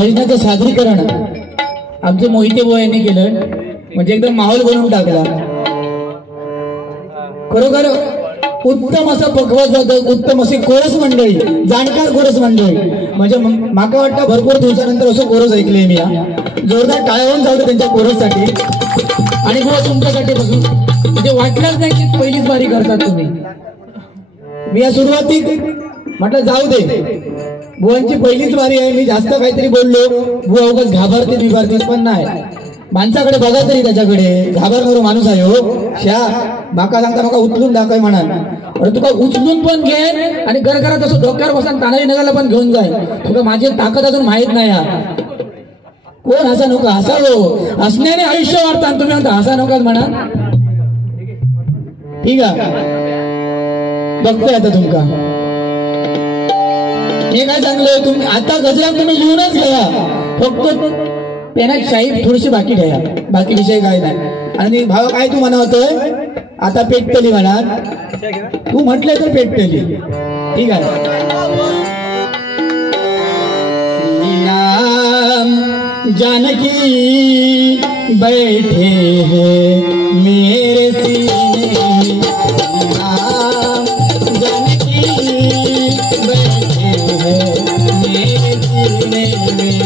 भजनाचं सादरीकरण आमचे मोहिते भाऊ यांनी केलं, म्हणजे एकदम माहोल बनवून टाकला. खरोखर उत्तम असं पकवाज, उत्तम असे कोरस मंडळी, जाणकार कोरस मंडळी. म्हणजे माका वाटतं भरपूर दिवसानंतर असं कोरस ऐकले मी. जोरदार टाळ्यावरून जाऊ त्यांच्या कोरससाठी. आणि बुवा तुमच्यासाठी बसून म्हणजे वाटलंच नाही की पहिलीच बारी करतात तुम्ही. मी या सुरुवातीत म्हटलं जाऊ दे, बुवांची पहिलीच बारी आहे, मी जास्त काहीतरी बोललो, बुवा उगाच घाबरते बिबारते, पण नाही. माणसाकडे बघा तरी, त्याच्याकडे घाबरणारा माणूस आहे हो. श्या माका सांगता माका उचलून दाखवाय म्हणाल, तुका उचलून पण घे आणि गरगरात असं डोक्यावर बसून तानाजी नगरला पण घेऊन जाय. तुका माझी ताकद अजून माहित नाही. कोण हसा नका, हसालो हसण्याने आयुष्य वाढतात. तुम्ही म्हणता हसा नकाच म्हणा. ठीक आहे, बघतोय आता तुमका. हे काय चांगलं तुम्ही आता गजरात तुम्ही लिहूनच घ्या, फक्त पेनात शाही थोडीशी बाकी घ्या, बाकी विषय काय नाही. आणि भाव काय तू म्हणा होतोय आता पेटतली म्हणा, तू म्हटलंय तर पेटतली. ठीक आहे. श्रीराम जानकी बैठे हैं मेरे सीने में, श्रीराम जानकी बैठे हैं मेरे सीने में.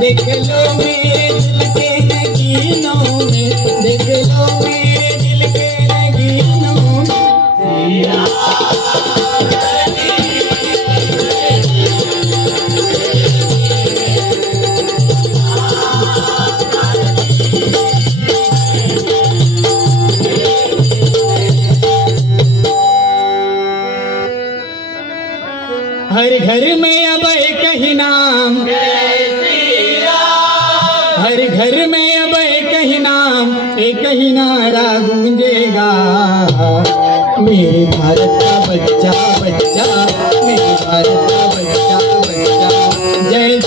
देख लो मेरे दिल के नगीनों में, देख लो मेरे दिल के नगीनों में. हर घर में अब एक ही नाम, हर घर में अब एक ही नाम, एक ही नारा गूंजेगा, मेरे भारत का बच्चा बच्चा, मेरे भारत का बच्चा बच्चा. जय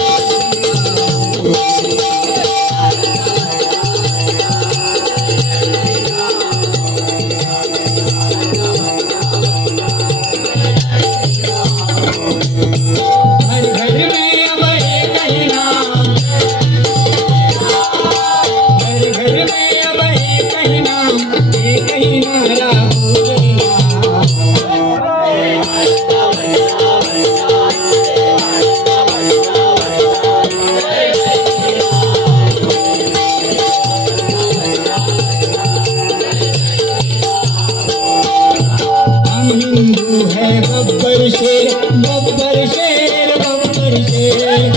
बब्बर शेर, बब्बर शेर, बब्बर शेर,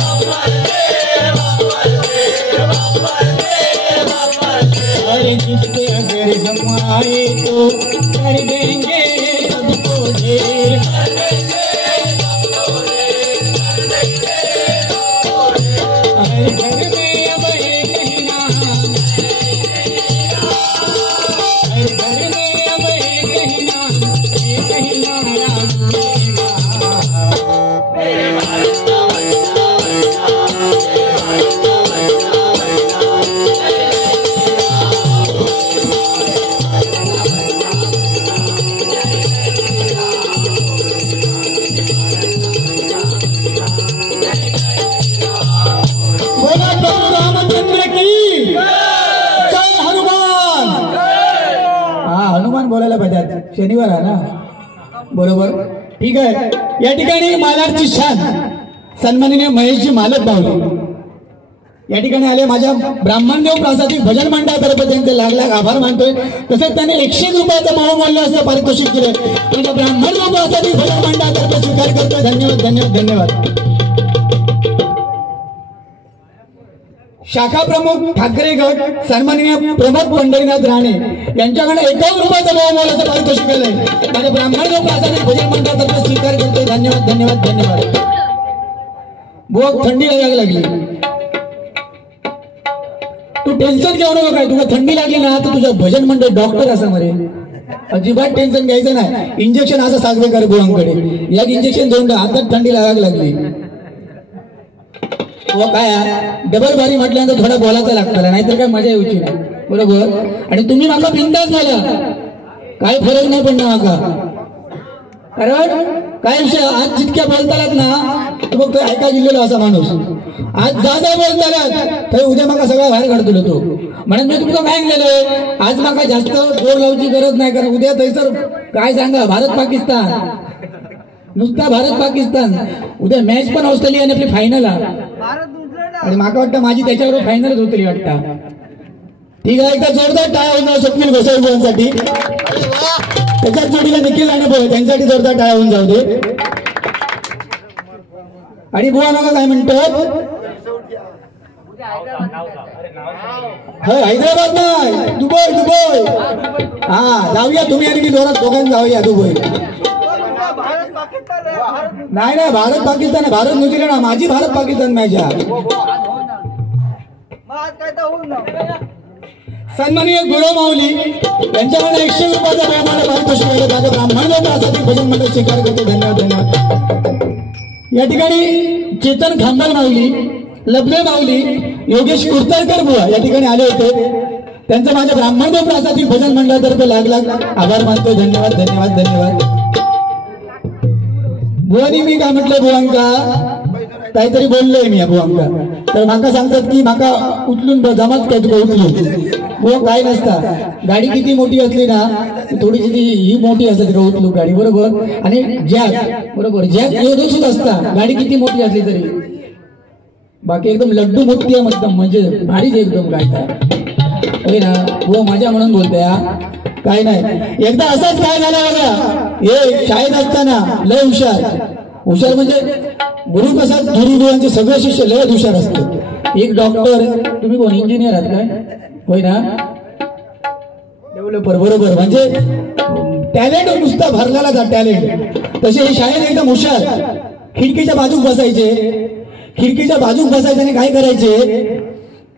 अरे जिसके अगर हम आए तो कर देंगे सबको ढेर. हर घर में अब एक ही नाम, हर घर में अब एक ही नाम, एक ही नारा. बोलायला पाहिजे, शनिवार आहे ना, बरोबर. ठीक आहे. या ठिकाणी मालाडची शान सन्माननीय महेशजी मालक भावले या ठिकाणी आले. माझ्या ब्राह्मणदेव प्रासादिक भजन मंडळातर्फे त्यांचे लाख लाख आभार मानतोय. तसेच त्यांनी 101 रुपयाचं बहुमूल्य असं पारितोषिक दिले. म्हणजे ब्राह्मणदेव प्रासादिक भजन मंडळातर्फे स्वीकार करतोय. धन्यवाद धन्यवाद धन्यवाद. शाखा प्रमुख ठाकरे गट सन्माननीय प्रमोद पंढरीनाथ राणे यांच्याकडे 51 रुपयाचं बहुमूल्याचं पारितोषिक आलंय. माझ्या ब्राह्मणदेव प्रासादिक भजन मंडळातर्फे स्वीकार करतोय. धन्यवाद धन्यवाद धन्यवाद. बुवा थंडी लागायला लागली, तू टेन्शन घेऊ नको. काय तुला थंडी लागली ना तर तुझं भजन मंडळ डॉक्टर असं मरे. अजिबात टेन्शन घ्यायचं नाही. इंजेक्शन असं साजरे कर बुवांकडे, एक इंजेक्शन दोन हातात थंडी लागायला लागली. व काय डबल बारी म्हटल्यानंतर थोडा बोलायचं लागतं, नाहीतर काय मजा येऊची नाही. बरोबर. आणि तुम्ही माका बिंदास झाला, काय फरक नाही पडणार माका. कारण काय विषय, आज जितक्या बोलतालात ना तू फक्त ऐका गेलेलो असा माणूस. आज जा बोलतालात तर उद्या माका सगळा बाहेर काढतो तो. म्हणून मी तुमचं काय गेलोय, आज माका जास्त जोर लावची गरज नाही. कारण उद्या थैसर काय सांगा, भारत पाकिस्तान, नुसता भारत पाकिस्तान. उद्या मॅच पण ऑस्ट्रेलिया आणि आपली फायनल आणि माका वाटतं माझी त्याच्यावर फायनलच होतली वाटतं. ठीक आहे, एकदा जोरदार टाळ्या होऊन स्वप्नील घोसाई बुवांसाठी, त्याच्याच जोडीला निखिल राणे बुवा त्यांच्यासाठी जोरदार टाळ्या होऊन जाऊ दे. आणि बुवा नका काय म्हणतात, हैदराबाद नाही, दुबई. दुबई हा जाऊया तुम्ही आणि मी जोरात दोघांनी जाऊया दुबई. नाही नाही, भारत पाकिस्तान, भारत न्यूझीलंड, माझी भारत पाकिस्तान मॅच आहे. सन्माननीय गुरु माऊली यांच्याकडे 100 रुपयाचा बहुमान पारितोषिक आहे. माझ्या ब्राह्मण लोकांसाठी भजन मंडळ स्वीकार करतो. धन्यवाद धन्यवाद. या ठिकाणी चेतन खांबल माऊली, लबले माऊली, योगेश कुर्तळकर बुवा या ठिकाणी आले होते. त्यांचं माझ्या ब्राह्मण लोकांसाठी भजन मंडळातर्फे लाख आभार मानतो. धन्यवाद धन्यवाद धन्यवाद. बुवानी मी काय म्हटलं, बुवांका काहीतरी बोललोय मी बुवांका, तर माका सांगतात की माका उचलून जमात काय तुका उचलून. बुवा काय नसता, गाडी किती मोठी असली ना थोडीशी ती ही मोठी असते तिला उचलू गाडी. बरोबर. आणि जॅक, बरोबर, जॅक व्यवस्थित असता गाडी किती मोठी असली तरी. बाकी एकदम लड्डू मोठी आहे एकदम, म्हणजे भारीच एकदम काय ना. बुवा माझ्या म्हणून बोलतोय, काय नाही. एकदा असंच काय झालं बघा, हे शाळेत असताना लय हुशार म्हणजे गुरुप्रसाद धुरीबुवांचे सगळे शिष्य लय हुशार असतात. एक डॉक्टर, तुम्ही कोण इंजिनियर आहात काय, होय ना, डेव्हलपर. बरोबर, म्हणजे टॅलेंट नुसता भरलेला जा टॅलेंट. तसे हे शाळेत एकदम हुशार. खिडकीच्या बाजूक बसायचे, खिडकीच्या बाजूक बसायचे आणि काय करायचे,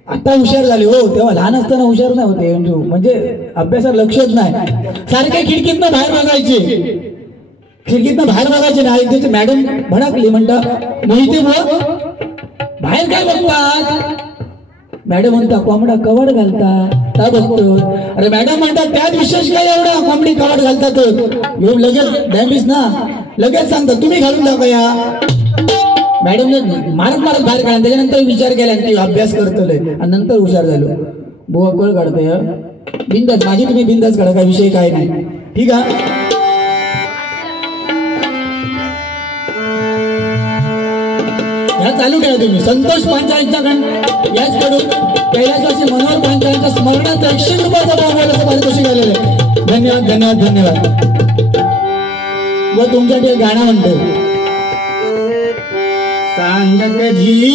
आता हुशार झाले हो, तेव्हा लहान असताना हुशार नाही होते. म्हणजे अभ्यासात लक्षच नाही, सारखे खिडकीतनं बाहेर बघायचे, खिडकीतनं बाहेर बघायचे नाही. त्याची मॅडम भडकली, म्हणता मोहिते बुवा बाहेर काय बघतात. मॅडम म्हणता कोंबडा कवड घालता का बघतो. अरे मॅडम म्हणतात त्यात विशेष काय एवढा, कोंबडी कवड घालतात. येऊन लगेच डॅमेज ना, लगेच सांगतात तुम्ही घालून दाखवया. मॅडमने मारत बाहेर काढा. त्याच्यानंतर विचार केला ती अभ्यास करतोय आणि नंतर हुशार झालो. बुवा कळ काढतोय बिंदास, माझी तुम्ही बिंदास काढा, काय विषय काय नाही. ठीक आहे. चालू ठेवा तुम्ही. संतोष पांचाळच्या याचकडून कैलासवासी मनोहर पांचाळच्या स्मरणार्थ 100 रुपयाचा बहुमानाचं पारितोषिक आलेलं आहे. धन्यवाद धन्यवाद धन्यवाद. व तुमच्यासाठी गाणं म्हणतो, सांग कधी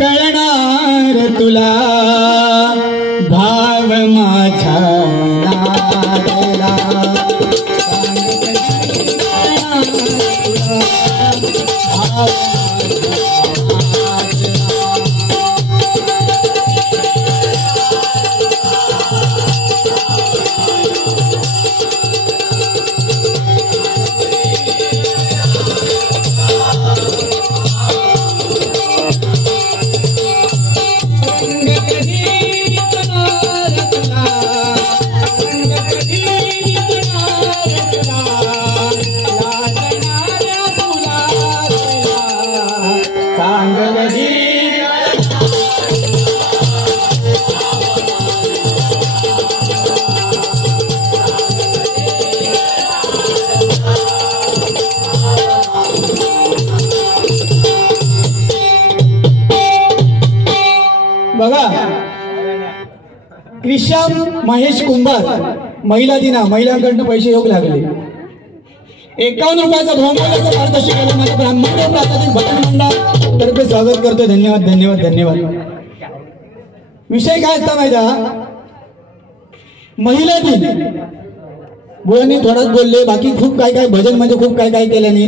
कळणार तुला भाव माझ्या नादला. बघा, क्रिशाम महेश कुंभार महिला दिना, महिलांकडनं पैसे योग लागले. 51 रुपयाचा बहुमूल्याचं पारितोषिक आलं. माझ्या ब्राह्मण प्रातिनिधिक भजन मंडळ तर्फे स्वागत करतोय. धन्यवाद धन्यवाद धन्यवाद. विषय काय असता माहिती, महिला दिन बुवांनी थोडाच बोलले, बाकी खूप काय काय भजन म्हणजे खूप काय काय केल्याने.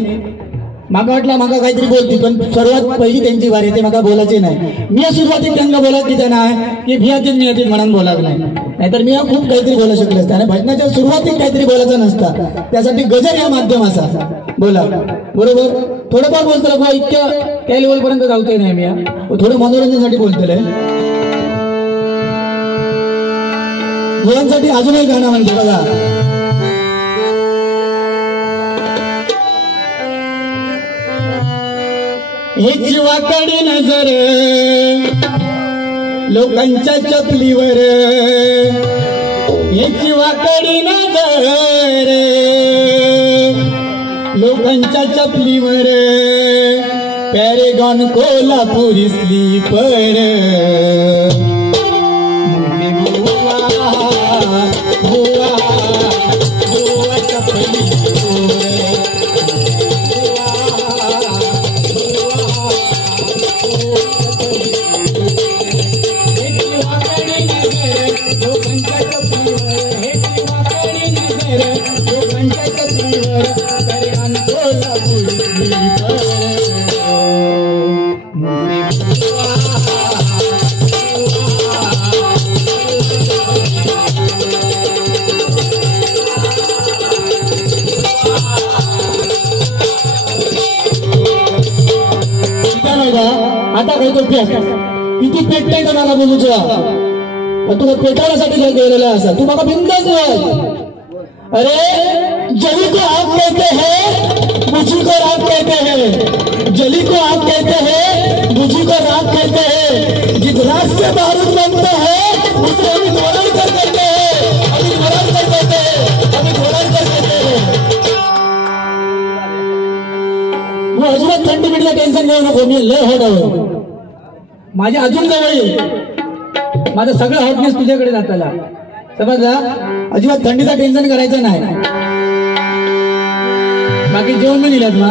माका वाटलं माका काहीतरी बोलती, पण सर्वात पहिली त्यांची वारी ते माका बोलायचे नाही. मी सुरुवातीक त्यांना बोलत की नाही की मी येतील म्हणून बोलाक नाही, नाहीतर मी खूप काहीतरी बोलू शकलो असतं. आणि भजनाच्या सुरुवातीक काहीतरी बोलायचं नसतं, त्यासाठी गजर या माध्यम असा बोला. बरोबर थोडंफार बोलतो बा, इतक्या त्या लेवल पर्यंत जाऊतोय नाही मी, थोडं मनोरंजनासाठी बोलतोय. मुलांसाठी अजूनही गाणं म्हणते बघा. हे जीवाकडे नजर लोकांच्या चपलीवर, हे जीवाकडे नजर लोकांच्या चपलीवर, पॅरेगॉन कोल्हापुरी स्लीपर. आता काही तो पेट किती पेटताय का मला बोलूचा, तुला पेटावण्यासाठी गेलेला असा तू मला बिंदास बोल. अरे जली को आग कहते हैं, मुझी को राग कहते हैं. जली को आग कहते हैं, मुझी को राग कहते हैं. जिस राग से बारूद बनता है उसे अभी घोड़न कर देते हैं, अभी घोड़न कर देते हैं, अभी घोड़न कर देते हैं. मग अजिबात थंडी बिडीला टेन्शन घेऊ नको, मी लय होत आहे. माझ्या अजून जवळ ये, माझं सगळं हॉटनेस तुझ्याकडे जाताला समजला. अजिबात थंडीचा टेन्शन करायचं नाही. बाकी जेवण पण दिलात ना.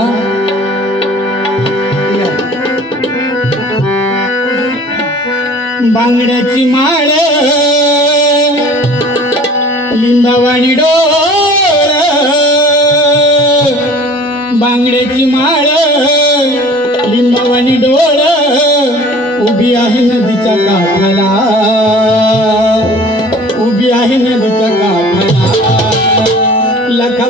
बांगड्याची माळ लिंबावाणी डोर, बांगड्याची माळ लिंबावाणी डोळ, उभी आहे नदीच्या काठाला, उभी आहे नदीच्या काठाला. लखा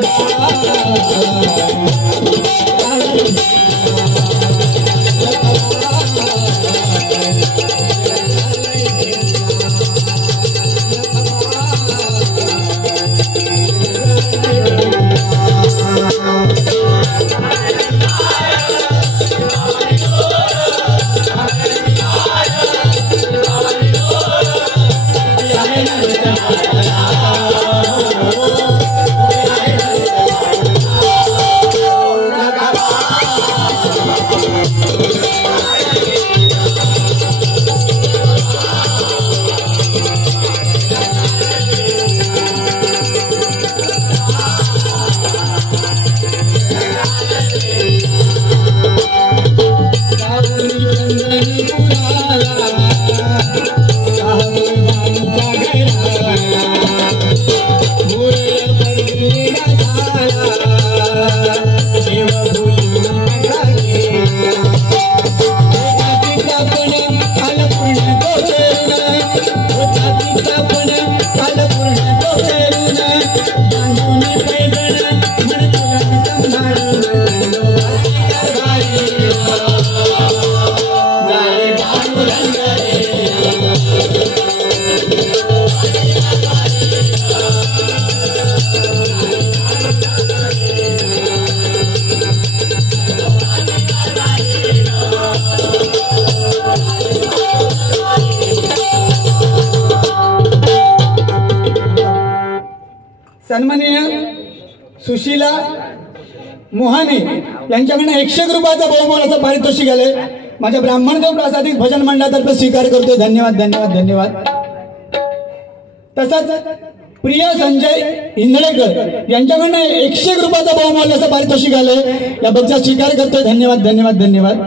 सन्माननीय सुशीला मोहाने यांच्याकडनं 100 रुपयाचा बहुमानाचा पारितोषिक आले. माझ्या ब्राह्मणदेव प्रासादिक भजन मंडळातर्फे स्वीकार करतोय. धन्यवाद धन्यवाद धन्यवाद. तसंच प्रिया संजय इंदळेकर यांच्याकडनं 100 रुपयाचा बहुमानाचा पारितोषिक आले. या बक्षीचा स्वीकार करतोय. धन्यवाद धन्यवाद धन्यवाद.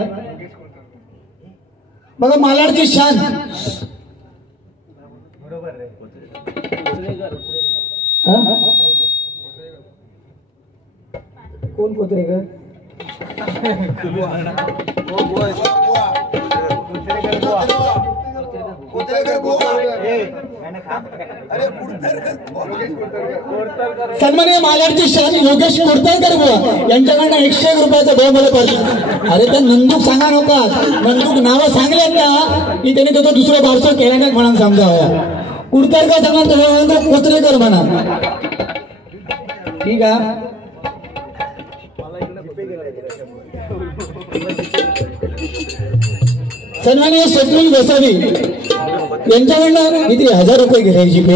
बघा मालाडची शान कोण पोतरेकर सन्माननीय मालाडचे शान योगेश कोरतळकर बुवा यांच्याकडनं 101 रुपयाचा बहुमूल्य पडला. अरे त्या नंदूक सांगा नका, नंदूक नावं सांगल्यात ना की त्याने तो दुसरं बारसं केला नाही म्हणून समजावं. कुडतळकर सांगा कोचरेकर म्हणा. ठीक आहे. सन्माननीय स्वप्नील गोसावी यांच्याकडनं किती 1000 रुपये गेले जीपे.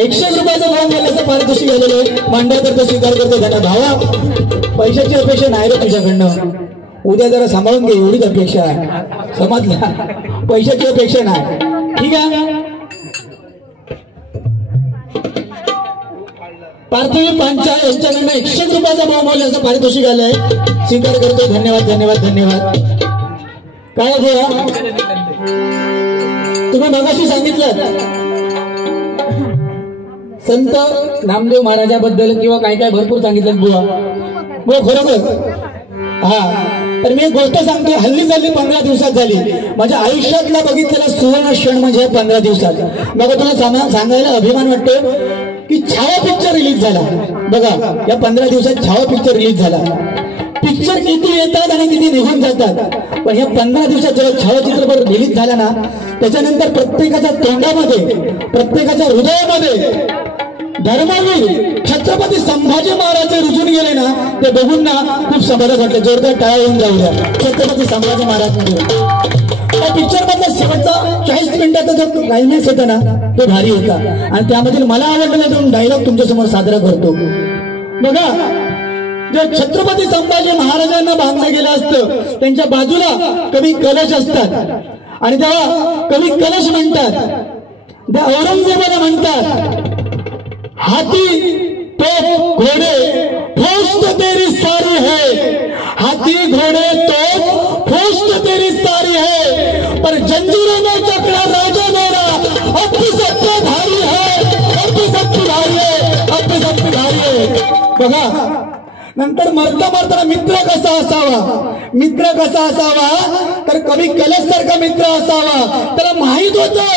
101 रुपयाचा भाव गेल्याचं पारितोषिक गेलेले मांडवकरता स्वीकार करतो. त्यांना भावा पैशाची अपेक्षा नाही रे तुझ्याकडनं, उद्या जरा सांभाळून घे एवढीच अपेक्षा आहे, समजला. पैशाची अपेक्षा नाही. ठीक आहे. पार्थिव पांचा यांच्याकडनं 101 रुपयाचा भाव मूल्याचं पारितोषिक आलंय, स्वीकार करतो. धन्यवाद धन्यवाद धन्यवाद. काय बुवा तुम्ही मगाशी सांगितलं संत नामदेव महाराजाबद्दल किंवा काय काय भरपूर सांगितलं बुवा खरोखर. हा तर मी एक गोष्ट सांगते. हल्ली झाली 15 दिवसात झाली. माझ्या आयुष्यातला बघितलेला सुवर्ण क्षण म्हणजे 15 दिवसात. बघा तुला सांगायला अभिमान वाटतो की छावा पिक्चर रिलीज झाला. बघा या 15 दिवसात छावा पिक्चर रिलीज झाला. पिक्चर किती येतात आणि किती निघून जातात, पण या 15 दिवसात जेव्हा छावा चित्रपट रिलीज झाला ना त्याच्यानंतर प्रत्येकाच्या तोंडामध्ये प्रत्येकाच्या हृदयामध्ये धर्मवीर छत्रपती संभाजी महाराज रुजून गेले ना ते बघून ना खूप समाधान वाटलं. जोरदार टाळ्या होऊन जाऊ द्या छत्रपती संभाजी महाराज. त्या पिक्चर मधला शेवटचा 40 मिनिटाचा जो क्लायमॅक्स होता ना तो भारी होता आणि त्यामधील मला आवडलेला दोन डायलॉग तुमच्यासमोर साजरा करतो. बघा जे छत्रपती संभाजी महाराजांना बांधलं गेलं असतं त्यांच्या बाजूला कवी कलश असतात आणि तेव्हा कवी कलश म्हणतात, त्या औरंगजेबाला म्हणतात हाथी तोप घोडे फौज तो तेरी सारी है, हाथी घोड़े तोप फौज तो तेरी सारी है, पर जंजीरों में जकड़ा राजा मेरा अब भी सब पे भारी है, अब भी सब पे भारी है, अब भी सब पे भारी है. बघा नंतर मरता मरताना मित्र कसा असावा, मित्र कसा असावा तर कवी कलश सारखा मित्र असावा. त्याला माहित होतं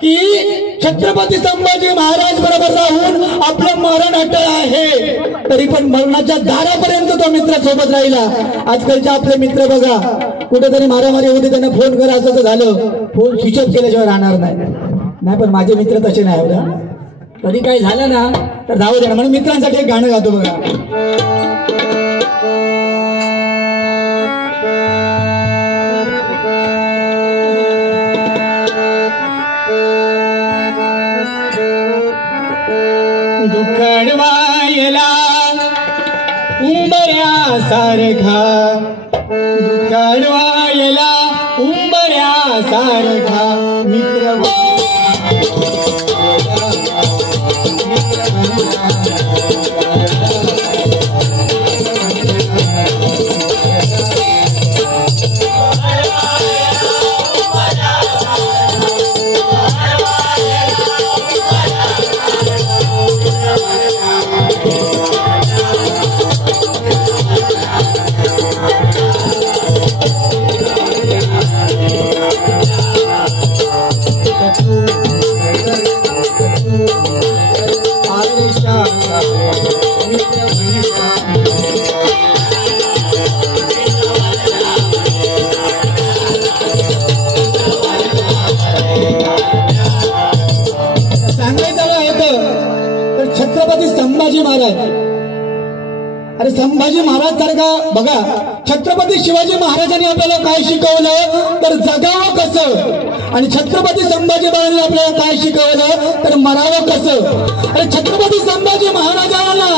की छत्रपती संभाजी महाराज बरोबर राहून आपलं मरण अटळ आहे, तरी पण मरणाच्या दारापर्यंत तो मित्र सोबत राहिला. आजकालचे आपले मित्र बघा कुठेतरी मारामारी होते त्यांना फोन करा असं झालं फोन स्विच ऑफ केल्याशिवाय राहणार नाही. पण माझे मित्र तसे नाही बघा. कधी काय झालं ना तर जाऊ दे ना म्हणून मित्रांसाठी एक गाणं गातो बघा. दुखडवायला उंबऱ्या सारखा, दुखडवायला उंबऱ्या सारखा मित्र छत्रपती संभाजी महाराज. अरे संभाजी महाराज सारखा बघा छत्रपती शिवाजी महाराजांनी आपल्याला काय शिकवलं तर जगावं कसं आणि छत्रपती संभाजी महाराजांनी आपल्याला काय शिकवलं तर मरावं कसं. अरे छत्रपती संभाजी महाराजांना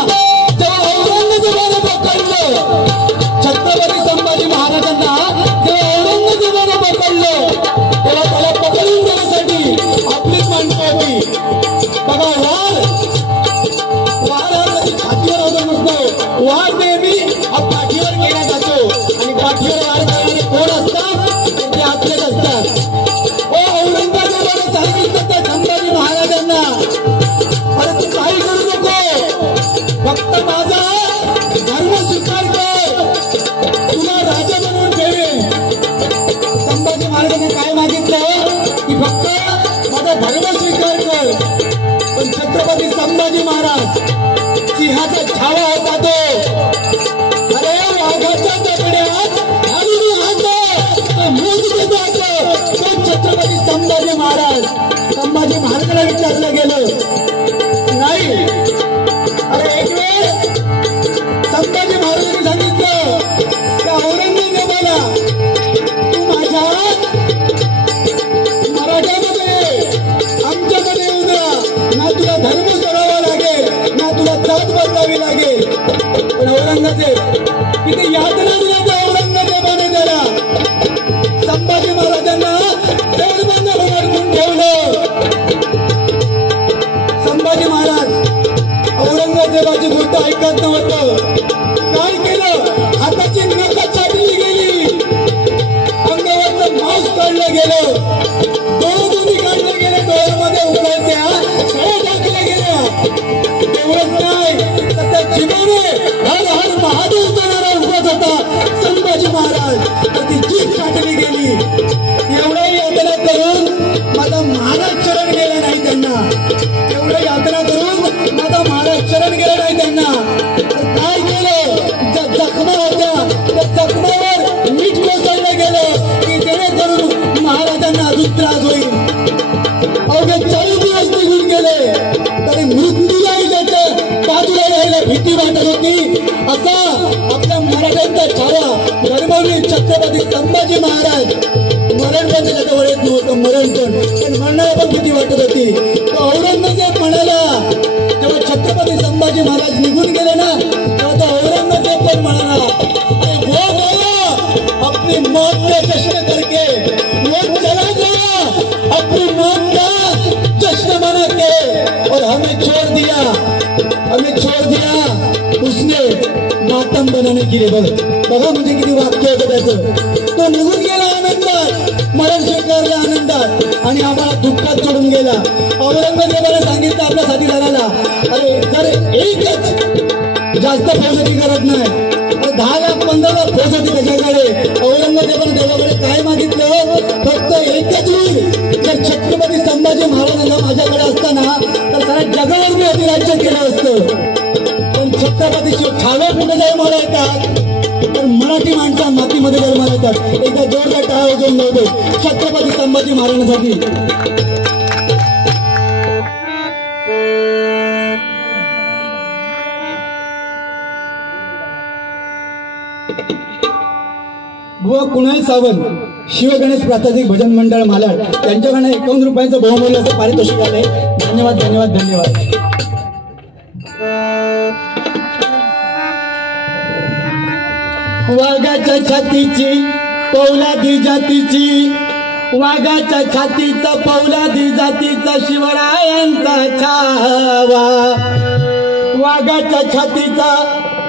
जेव्हा औरंगजेबाने पकडलं, छत्रपती संभाजी महाराजांना जेव्हा औरंगजेबाने पकडलं तेव्हा त्याला पकडून देण्यासाठी आपलीच माणसं होती. बघा वार नेहमी पाठीवर केला जातो आणि पाठीवर वार करणारे कोण असतात ते आपलेच असतात. औरंगजेबाने सांगितलं त्या संभाजी महाराजांना अरे तू काही करू नको, फक्त माझा धर्म स्वीकार कर, धर्म स्वीकार कर. पण छत्रपती संभाजी महाराज सिंहाचा छावा होता तो. अरे वाघाच्या जबड्यात घालून हात मूज देतात तो छत्रपती संभाजी महाराज. संभाजी महाराजाला विचारलं गेलं नाही. अरे एक वेळ संभाजी महाराजांनी सांगितलं त्या औरंगजेबाला तू माझ्या मराठ्यामध्ये आमच्याकडे येऊ द्या. ना तुला धर्म सोडावा लागेल ना तुला जात बदलावी लागेल. पण औरंगजेब किती यातना दिल्या त्या औरंगजेबाने त्याला. संभाजी महाराजांना जेलबंद अडकून ठेवलं. संभाजी महाराज औरंगजेबाची गोष्ट ऐकत नव्हतं. काय केलं? हाताची नखं छाटली गेली. अंगावरचं मांस काढलं गेलं. डोळे काढले गेले. डोळ्यामध्ये उकळत्या सळ्या टाकल्या गेल्या. एवढंच नाही तर त्या जिभेने हर हर महादेव करणारा उभत होता संभाजी महाराज. तर ती जीभ काढली गेली. एवढं यातना करून माझा महाराज शरण गेला नाही त्यांना. एवढं यातना करून माझा महाराज शरण गेला नाही त्यांना. तर काय केलं? ज्या जखमा होत्या त्या जखमावर मीठ कोसळलं गेलं की जेणेकरून महाराजांना अजून त्रास होईल. अवघे 40 दिवस निघून गेले तरी मृत्यूलाही त्याच्या बाजूला यायला भीती वाटत होती. असा आपल्या मराठ्यांचा छावा गरबवली छत्रपती संभाजी महाराज. मरण पण त्याच्या जवळ येत नव्हतं. मरण पण मरणाला पण भीती वाटत होती. तो औरंगजेब म्हणाला जेव्हा छत्रपती संभाजी महाराज निघून गेले ना तेव्हा तो औरंगजेब पण म्हणाला अरे वो गया अपनी मौत का जश्न करके. वो चला गया अपनी मौत का जश्न मना के और हमें छोड़ दिया उसने मातम बनाने के लिए. बघा म्हणजे किती वाक्य होतं त्याचं. तो निघून गेला आनंदात. मरण स्वीकारला आनंदात आणि आम्हाला दुःखात सोडून गेला. औरंगजेबाने सांगितलं आपल्या साथीदाराला अरे जर एकच जास्त फौजाची गरज नाही 10 लाख 15 लाख फौज होती त्याच्याकडे. औरंगजेबाने देवाकडे काय मागितलं? फक्त एकच वीर. जर छत्रपती संभाजी महाराजांना माझ्याकडे असताना तर साऱ्या जगावर मी अधिराज्य केलं असतं. पण छत्रपती छावे कुठे जन्माला येतात तर मराठी माणसा मातीमध्ये जन्माला येतात. एकदा जोरदार टाळ्या वाजवून नव्हते छत्रपती संभाजी महाराजांसाठी. बुवा कुणाल सावंत शिवगणेश प्रातिनिधिक भजन मंडळ मालाड यांच्याकडनं 51 रुपयांचं बहुमूल्य असं पारितोषिक आलंय. धन्यवाद धन्यवाद धन्यवाद. वाघाच्या छातीची पौलादी जातीची वाघाच्या छातीचा पौलादी जातीचा शिवरायांचा छावा. वाघाच्या छातीचा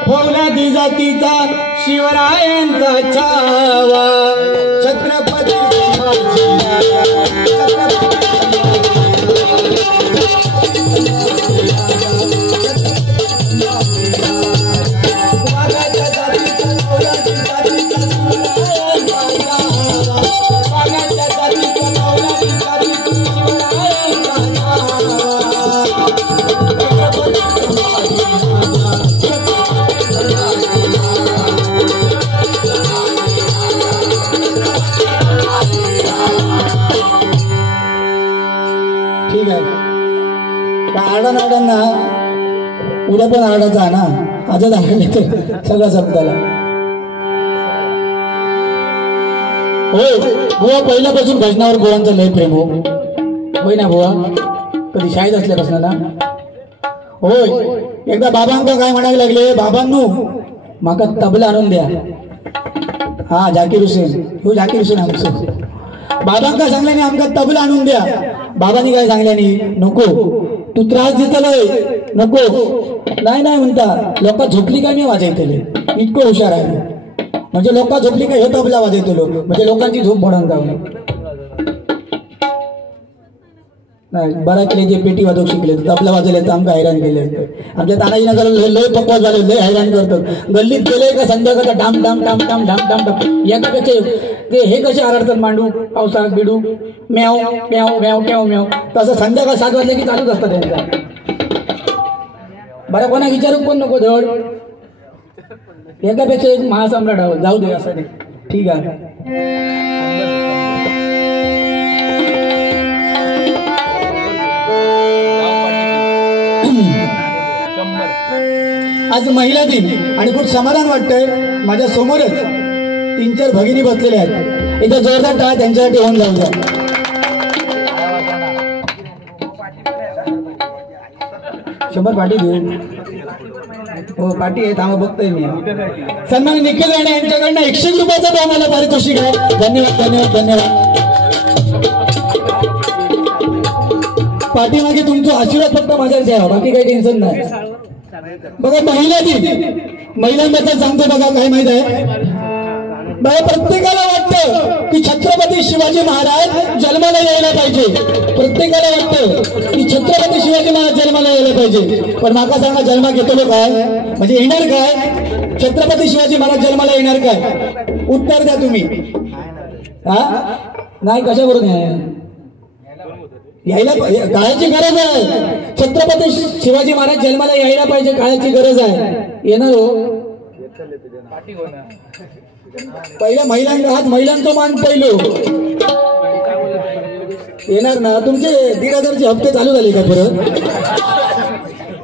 पौलादी जातीचा शिवरायांचा छावा. छत्रपती आरडांना उद्या पण आरडाचा ना आजच आरडले तर सगळं संपताला. होय बुवा पहिल्यापासून भजनावर बुवांचं लय प्रेम हो. होय ना बुवा? कधी शाळेत असल्यापासून ना. होय एकदा बाबांका काय म्हणायला लागले बाबांनो माका तबला आणून द्या. हा जाकीर हुसेन हो जाकीर हुसेन आमचं. बाबांका सांगल्याने आमका तबला आणून द्या. बाबांनी काय सांगल्याने नको तू त्रास देतलय नको. नाही नाही म्हणता लोक झोपली काय मी वाजवतले. इतकं हुशार आहे म्हणजे लोक झोपली काय हे तबला वाजवतलो म्हणजे लोकांची झोप पडून जाऊ. नाही बरा केले जे पेटी वाजवूक शिकले तबला वाजवले तर आमका हैराण केले आमच्या तानाजीनगर लय पकवास झाले लय हैराण करतात गल्लीत गेले का संध्याकाळचा डाम डाम डाम डाम डाम डाम डाम एकापेक्षा ते हे कसे आरडतात मांडू पावसाळ्यात बिडू म्याव म्याव म्याव म्याव म्याव तसं संध्याकाळ 7 वाजले की चालूच असतात त्यांचा बरं कोणा विचारू कोण नको धड एकापेक्षा एक महासम्राट हवं जाऊ दे असं ठीक आहे आज महिला दिन आणि खूप समाधान वाटतंय माझ्या समोरच 3-4 भगिनी बसलेल्या आहेत एकदा जोरदार टाळ त्यांच्यासाठी होऊन जाऊ द्या शंभर पाठी देऊ हो पाठी आहे थांबा बघतोय मी सन्मान निखिल राणे यांच्याकडनं 101 रुपयाचा भाव मला पारितोषिक आहे धन्यवाद धन्यवाद धन्यवाद पाठीमागे तुमचा आशीर्वाद फक्त माझ्यावर द्यावा बाकी काही टेन्शन नाही बघा महिला दिन महिलांबद्दल सांगतो बघा काय माहित आहे बघा प्रत्येकाला वाटतं की छत्रपती शिवाजी महाराज जन्माला यायला पाहिजे प्रत्येकाला वाटतं की छत्रपती शिवाजी महाराज जन्माला यायला पाहिजे पण माका सांगा जन्मा घेतो काय म्हणजे येणार काय छत्रपती शिवाजी महाराज जन्माला येणार काय उत्तर द्या तुम्ही हा नाही कशावरून यायला काळाची गरज आहे छत्रपती शिवाजी महाराज जन्माला यायला पाहिजे काळाची गरज आहे येणार हो पहिल्या महिलांना हात महिलांचा मान पहिलो येणार ना तुमचे 1,500चे हप्ते चालू झाले का परत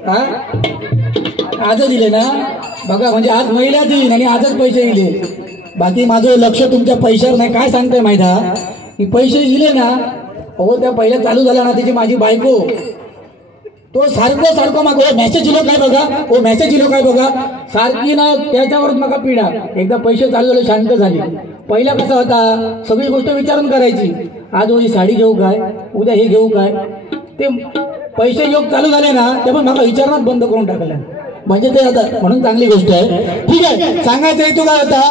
हा आजच दिले ना बघा म्हणजे आज महिला दिन आणि आजच पैसे दिले बाकी माझं लक्ष तुमच्या पैशावर नाही काय सांगताय माहिती की पैसे दिले ना हो त्या पहिल्या चालू झाला ना त्याची माझी बायको तो सारखं मग मेसेज दिलो काय बघा हो मेसेज दिलो काय बघा सारखी ना त्याच्यावरच मग पिढा एकदा पैसे चालू झाले शांत झाली पहिला कसा होता सगळी गोष्ट विचारून करायची आज ही साडी घेऊ काय उद्या हे घेऊ काय ते पैसे योग चालू झाले ना त्यामुळे मला विचारणार बंद करून टाकलं म्हणजे ते आता म्हणून चांगली गोष्ट आहे ठीक आहे सांगायचं हेतू काय होता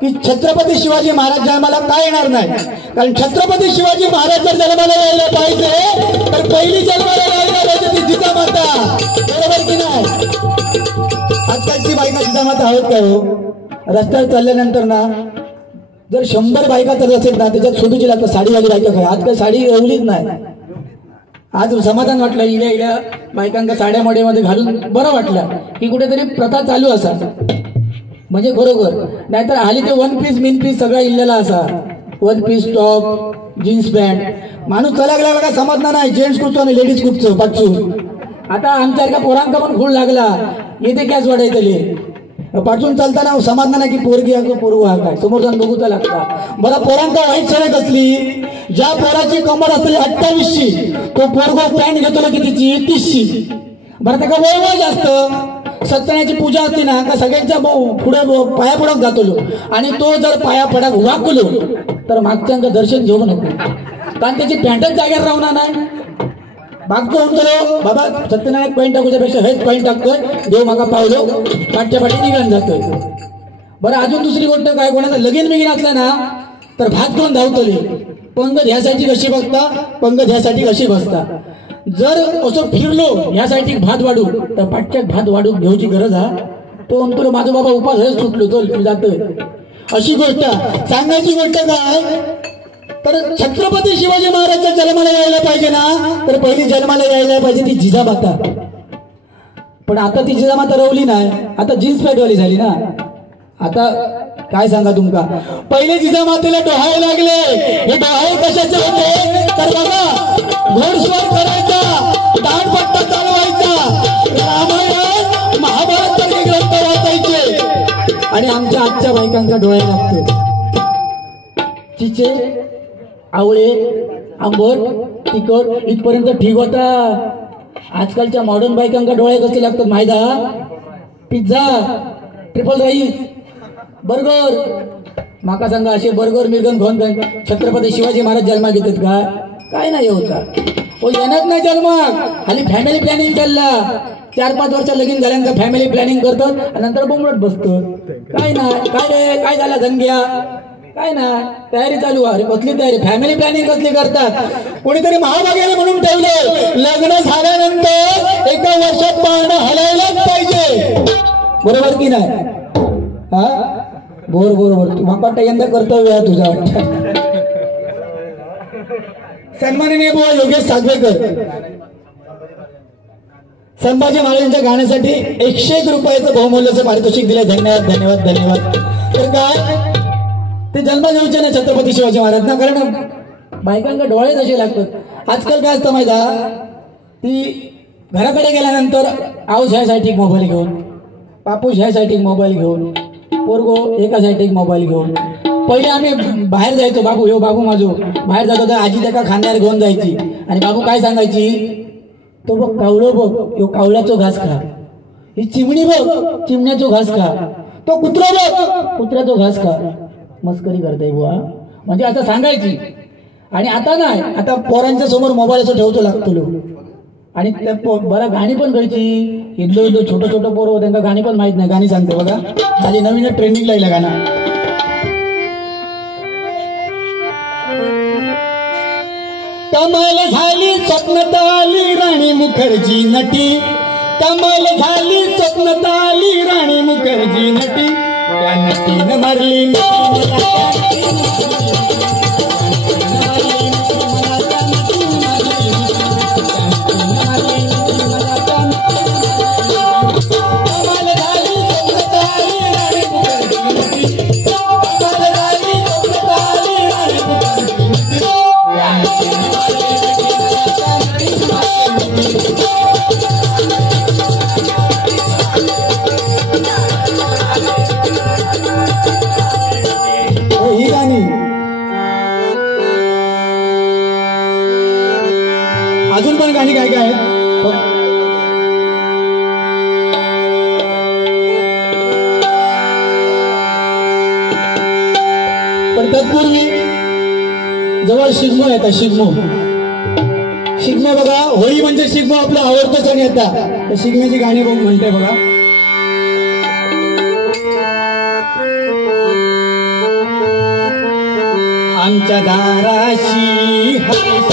की छत्रपती शिवाजी महाराज जन्माला काय येणार नाही कारण छत्रपती शिवाजी महाराज जर जन्माला यायला पाहिजे तर पहिली जन्माला यायला पाहिजे ती जिजामाता बरोबर की नाही आजकालची बायका जिजामाता आहोत काय हो रस्त्यावर चालल्यानंतर ना जर 100 बायका तर असेल ना त्याच्यात शोधूची लागतं साडीवाली बायका काय आजकाल साडी एवढीच नाही आज समाधान वाटलं इल्या बायकांना साड्या मडेमध्ये घालून बरं वाटलं की कुठेतरी प्रथा चालू असा म्हणजे बरोबर नाहीतर आली ते 1 पीस मिन पीस सगळा इल्लेला असा 1 पीस टॉप जीन्स पॅन्ट माणूस चला का समजणार नाही जेंट्स कुठचं आणि लेडीज कुठचं पाचू आता आमच्यासारख्या पोरांका पण खूळ लागला येते गॅस वाढायतले पाठून चालताना समजणार नाही की पोरगी हा पोरगू हा काय समोर जाऊन बघूचा लागता बरं पोरांका वाईट सवय कसली ज्या पोराची कमर असली 28शी तो पोरगो पॅन्ट घेतलो की तिची 30शी बरं त्याला वय जास्त सत्यनारायणाची पूजा असते ना का सगळ्यांच्या पुढे पाया पडत जातो आणि तो जर पाया पडक वाकलो तर मागच्यांचं दर्शन घेऊ नको कारण त्याची पॅन्टच जागेवर राहणार नाही मागतो म्हणतो बाबा सत्यनारायण पॉईंट टाकूच्यापेक्षा हेच पॉईंट टाकतोय देव मागा पावलो पाठच्या पाठी निघून जातोय बरं अजून दुसरी गोष्ट काय कोणाचा लगीन बिगीन असला ना तर भात घेऊन धावतले पंगत ह्यासाठी कशी बघता पंगत ह्यासाठी कशी बसता जर असं फिरलो ह्यासाठी भात वाढू तर पाठच्यात भात वाढू घेऊची गरज हा तो म्हणतो माझा बाबा उपास हेच सुटलो चल मी जातोय अशी गोष्ट सांगायची गोष्ट काय तर छत्रपती शिवाजी महाराजच्या जन्माला यायला पाहिजे ना तर पहिली जन्माला यायला पाहिजे ती जिजामाता पण आता ती जिजामाता रवली नाही आता जीन्स पॅन्टवाली झाली ना आता काय सांगा तुमका पहिले जिजामातेला डोहाळे लागले हे डोहाळे कशाचे होते तर बघा घोडस्वार करायचा दांडपट्टा चालवायचा रामायण महाभारत सारखे ग्रंथ वाचायचे आणि आमच्या आजच्या बायकांचा डोळे लागते चिचे आवळे आंबट तिखट इथपर्यंत ठीक होता आजकालच्या मॉडर्न बायकांका डोळे कसे लागतात माहिती पिझ्झा ट्रिपल राईस बर्गर माका सांगा असे बर्गर मिरगन खाऊन काय छत्रपती शिवाजी महाराज जन्मा घेतात का काय नाही होता हो येणार नाही जन्माक खाली फॅमिली प्लॅनिंग केला 4-5 वर्ष लगीन झाल्यानंतर फॅमिली प्लॅनिंग करतात आणि नंतर बोंबलत बसतो काय नाही काय रे काय झाला धनग्या काय ना तयारी चालू आहे. कसली तयारी? फॅमिली प्लॅनिंग कसली करतात? कोणीतरी महाभाग्याने म्हणून ठेवलं लग्न झाल्यानंतर एका वर्षात पाळणं हलायलाच पाहिजे. बरोबर की नाही? हा बरोबर. मग वाटतं यंदा कर्तव्य आहे तुझा वाटतं. सन्माननीय बुवा योगेश सागवेकर संभाजी महाराजांच्या गाण्यासाठी 101 रुपयाचं बहुमूल्याचं पारितोषिक दिले. धन्यवाद. तर काय ते जन्म घेऊचे ना छत्रपती शिवाजी महाराज ना, कारण बायकांना डोळे तसे लागतात. आजकाल काय असतं माहिती आहे? ती घराकडे गेल्यानंतर आऊस ह्यासाठी मोबाईल घेऊन, पापूस ह्यासाठी मोबाईल घेऊन, पोरगो एकासाठी मोबाईल घेऊन. पहिले आम्ही बाहेर जायचो, बाबू माझो बाहेर जातो तर आजी त्याका खांद्यावर घेऊन जायची आणि बाबू काय सांगायची? तो बघ कावळो बघ, यो कावळ्याचो घास खा. ही चिमणी बघ, चिमण्याचो घास खा. तो कुत्रा बघ, कुत्र्याचो घास खा. मस्करी करताय बुवा, म्हणजे आता सांगायची. आणि आता नाही, आता पोरांच्या समोर मोबाईलचं ठेवतो लागतो. आणि त्या बरा गाणी पण कळची. हिंदू छोटं पोरं त्यांना गाणी पण माहित नाही. गाणी सांगते बघा, माझी नवीन ट्रेंडिंग लागला गाणं. कमाल झाली स्वप्नात आली राणी मुखर्जी नटी. कमाल झाली स्वप्नात आली राणी मुखर्जी नटी. त्या नटीनं मारली अजून पण गाणी काय आहेत. पण तत्पूर्वी जवळ शिगमो येतात. शिगमे बघा, होळी म्हणजे शिगमो आपला आवडतो सण येतात. शिगम्याची गाणी बघ म्हणते बघा. आमच्या दाराशी बाजूला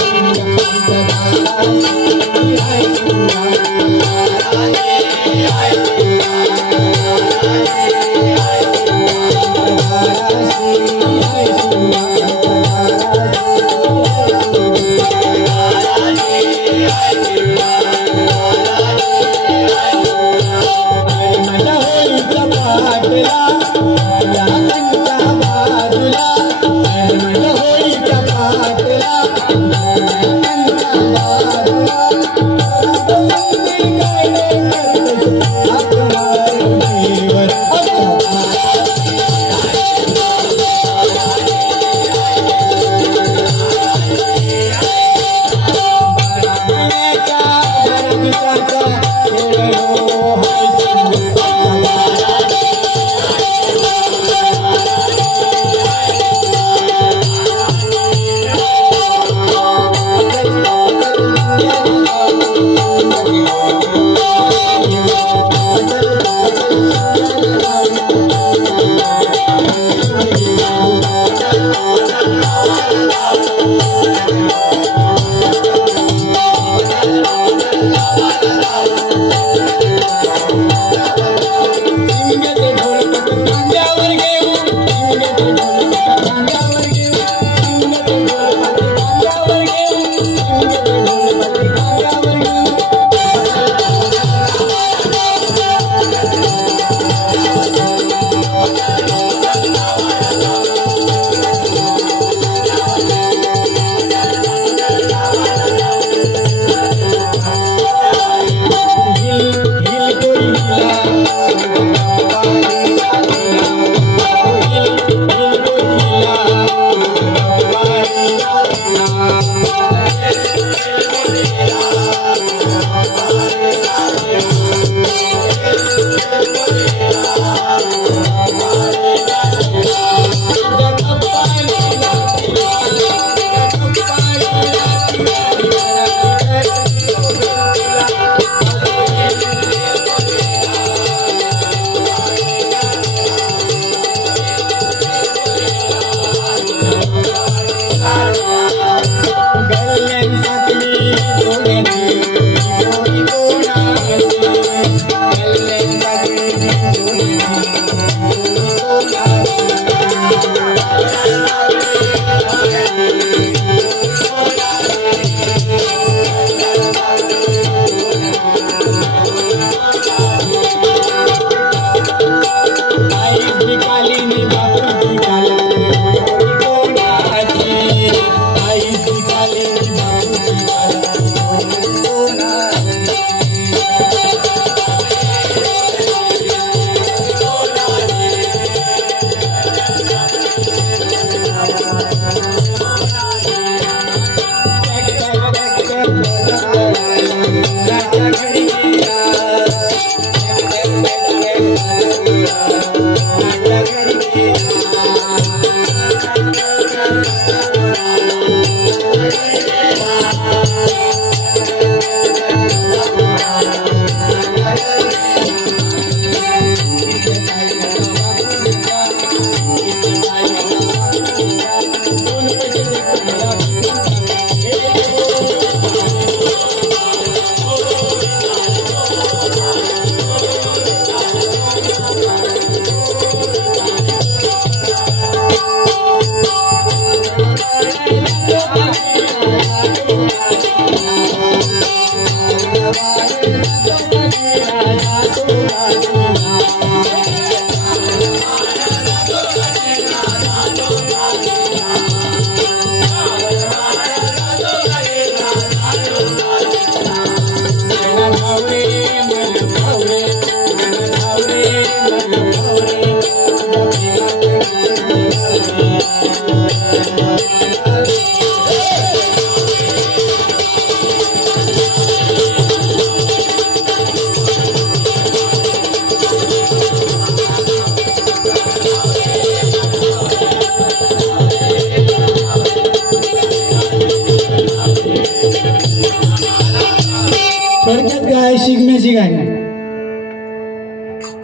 थोडक्यात काय शिकण्याची गाणी.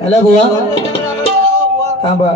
हॅलो बुवा थांबा.